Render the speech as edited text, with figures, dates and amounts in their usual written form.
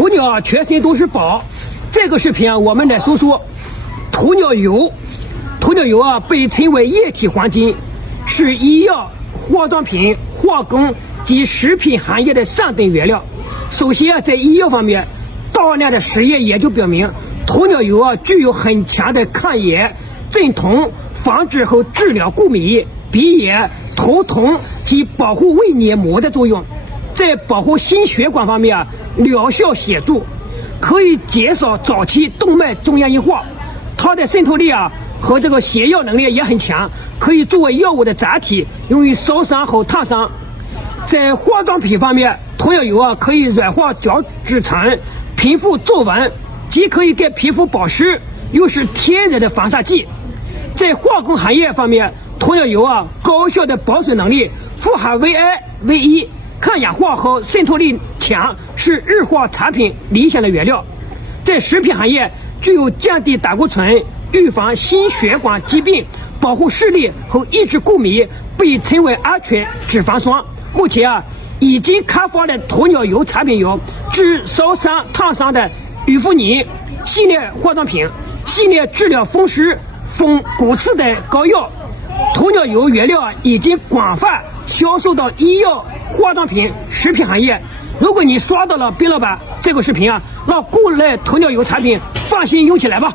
鸵鸟全身都是宝。这个视频我们来说说鸵鸟油。鸵鸟油被称为液体黄金，是医药、化妆品、化工及食品行业的上等原料。首先，在医药方面，大量的实验研究表明，鸵鸟油具有很强的抗炎、镇痛、防止和治疗过敏、鼻炎、头痛及保护胃黏膜的作用。在保护心血管方面疗效显著，可以减少早期动脉粥样硬化。它的渗透力和这个泻药能力也很强，可以作为药物的载体，用于烧伤和烫伤。在化妆品方面，鸵鸟油可以软化角质层、平复皱纹，既可以给皮肤保湿，又是天然的防晒剂。在化工行业方面，鸵鸟油高效的保水能力，富含 VI、V1，抗氧化和渗透力强，是日化产品理想的原料。在食品行业，具有降低胆固醇、预防心血管疾病、保护视力和抑制过敏，被称为安全脂肪酸。目前已经开发的鸵鸟油产品有治烧伤、烫伤的雨芙宁系列化妆品、系列治疗风湿、骨刺的膏药。鸵鸟油原料已经广泛销售到医药、化妆品、食品行业。如果你刷到了边老板这个视频让国内鸵鸟油产品放心用起来吧。